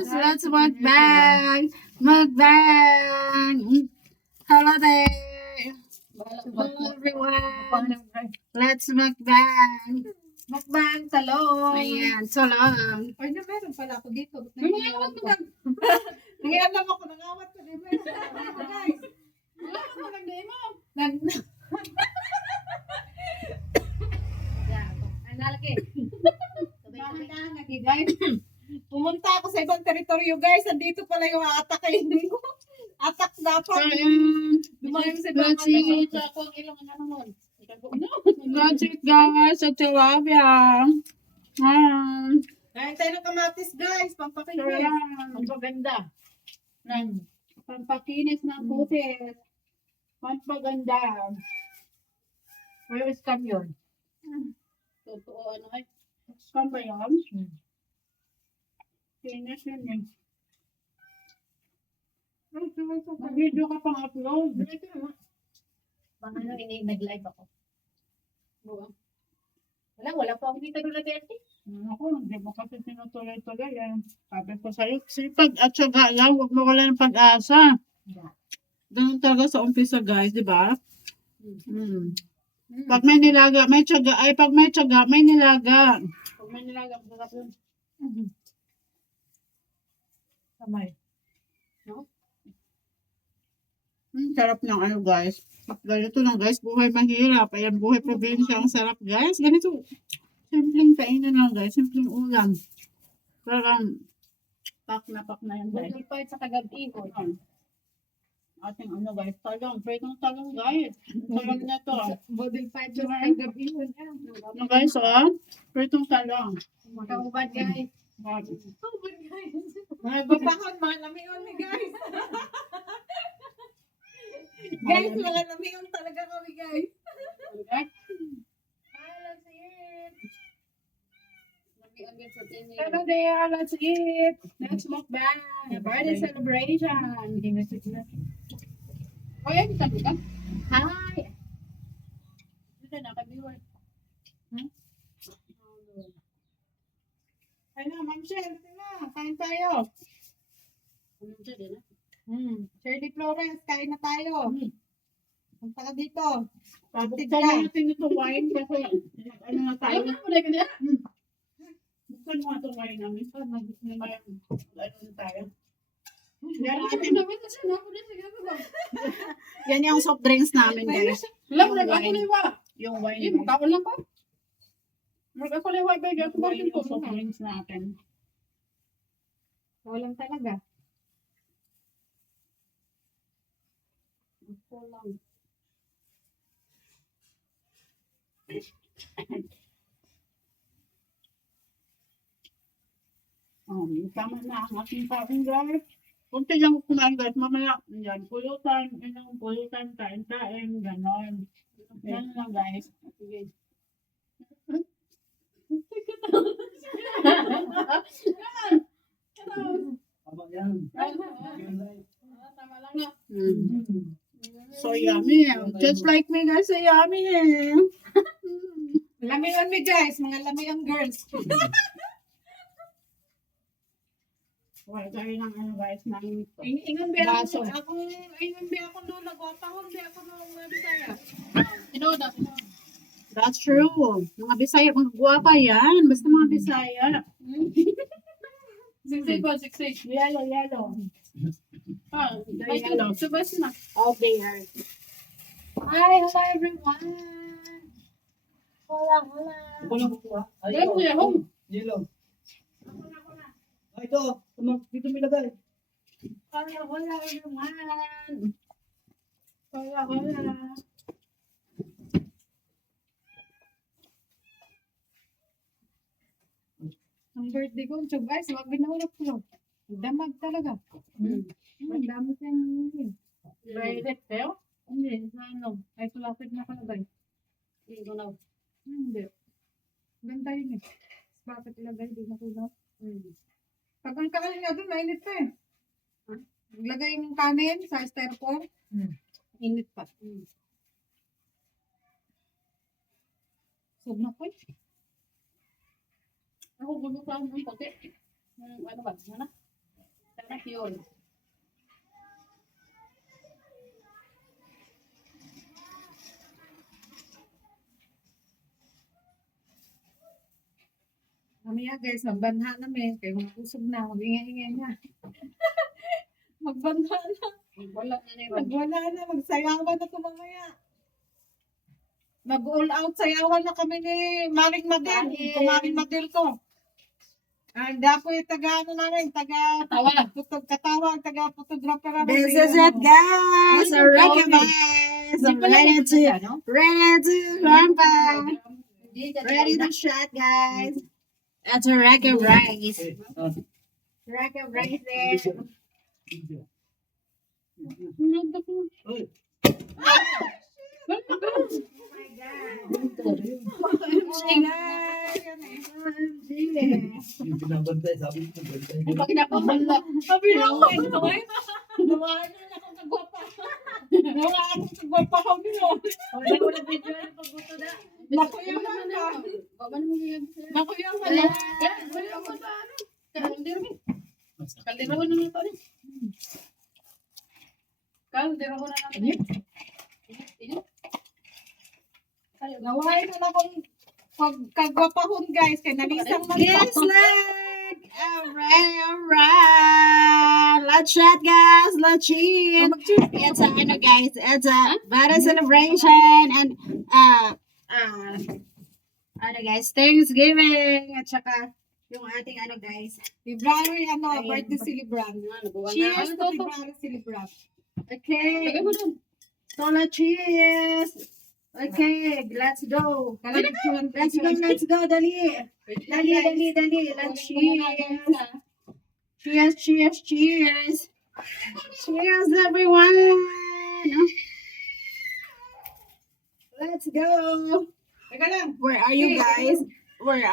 Let's mukbang! Mukbang! Hello there! Hello everyone! Let's mukbang! Mukbang, talong. Ayan, salong. Ay, na meron pala ako dito. Nangialam ko lang. Nangialam ako, nangawat ko. Di ba? Guys. Wala ko nag-demo. Analaki. Dahan-dahan lagi, guys. Pumunta ako sa ibang teritoryo, guys. Andito pala yung atakayin ko. Atak dapat. Dumayo sa ibang Let's eat. Ako ang ilong ano nun. Let's eat guys sa tilapia. Kain tayo ng kamatis, guys. Pampakin, guys. Ang paganda. Ng Pampakinis ng putis. Pampaganda. where is cam yun? Totoo ano ay. Saan ba yun? Kinis yun eh. Nag-video ka pang upload. Ito naman. Baka ano, nag-live ako. Oo. Wala pa akong kita doon na dati. Ako, hindi mo kasi tinutuloy-tuloy yan. Sabi ko sa'yo, sipag at syaga lang, huwag mawala ng pag-asa. Yeah. Ganun talaga sa umpisa guys, di ba? Pag may nilaga, may tiyaga. Ay, pag may tiyaga, may nilaga. Pag may nilaga, masarap yun. Samay. Sarap ng ano guys. Ganito lang guys, buhay mahirap. Ayan, buhay probinsya. Ang sarap guys. Ganito. Simpleng kainan lang guys. Simpleng ulam. Parang pak na yan guys. Bukod pa sa kagab-ihon. Ating ano guys, talong. Pritong talong guys. Talong na to. Bodil fight yung kagabi yun. Ano guys, oh? Pritong talong. Makaubad, guys. Grabe. Mga babakon, mga lamiyon ni guys. Guys, mga lamiyon talaga kami, guys. Hello there, let's eat. Let's mukbang. Birthday celebration. Oh, yan, kita ka? Hi! Dito na, ka-viewer. Ay na, Ma'am Shell, ito na. Kain tayo. Dito din na. Shirley Florence, kain na tayo. Punta ka dito. Pabuksan na natin ito wine kasi ano na tayo. Ayaw ka na muna ka niya? Buksan mo ito wine namin. So, nag-ano na tayo. Yan natin naman kasi napunin sa gabi ba? Yan yung soft drinks namin, guys. Alam mo, nag-akuliwa. Yung wine. Hindi, makaon lang pa. Mag-akuliwa ba? Gato ba Yung ito? soft drinks natin. Walang talaga. Ito lang. Tama na ang ating kain, guys. Kunti lang kumain, guys. Mamaya, yan, pulutan, kain, ganon. Yan lang, guys. Sige. Tama lang na. So yummy. Just like me, guys. So yummy. Lamiyon mi, guys. Mga lamiyon girls. Wala tayo ng ano, guys, ng Ingon ba baso. ako? Ingon ba ako doon? Nagwapahon ba ako noong Bisaya? Tinoda. That's true. Mga Bisaya, mga guwapa yan. Basta mga Bisaya. Siksik po, siksik. Yellow. Ah, Ay, yellow. Subas na. All there. Hi, hello everyone. Hola. Yan, kuya, home. Yellow. Ito, dito nilagay. Wala everyone. Wala. Ang birthday ko, so guys, wag binulog ko. Damag talaga. Ang dami siyang Braided tail? hindi, sa ano, isolated na kalagay. Hindi ko na. Hindi. Ganda yun eh. Bakit ilagay, di nakulap. Pag ang kanin nga doon, mainit pa eh. Naglagay yung kanin sa styrofoam, init pa. Sob na po eh. Ako gusto pa ng puti. Ano ba? Ano? Yun. Mamaya guys, magbanha namin. Kaya mga kusog na, mag-ingay-ingay na. Magbanha na. Wala na na yun. Magwala na, magsayawan na ito mamaya. Mag-all out sayawan na kami ni Maring Madel. Dahil- Ito Maring Madel ko. Ang dapo yung taga ano namin, taga Tawa. katawa, taga photographer namin. This Si, is it, guys. Ano A yung record, tawag? guys. Hindi I'm pala ready to, maganda, no? ramp Hindi ka Ready to shot, guys. That's a record rice. Record rice there. Yung binabantay, sabi ko, bantay ko. Pag napabala. Sabi lang ko, nawaan na akong kagwapa. Nawaan akong kagwapa ko nyo. Wala ko na video na pagbuto na. Naku yung ano. Baba na mo yan. Naku yung ano. Wala ko na ano. Kaldero mo. Kaldero mo na ito. Kaldero mo na natin. Init. Nawaan na akong kagwapahon guys. Kaya nalisang man Yes, leg. Alright. Let's shot, guys. Let's cheer. It's a, ano, guys, it's a birthday celebration and, ano, guys, Thanksgiving. At saka, yung ating, ano, guys, February, ano, Ayan. birthday celebrant. Cheers Cheers to to February celebrant. okay. Lagay mo dun. So, let's cheers. Okay, let's go. Let's go, dali. Dali. Let's cheers. Cheers, cheers, cheers. Cheers, everyone. Let's go. Teka lang. Where are you guys? Where are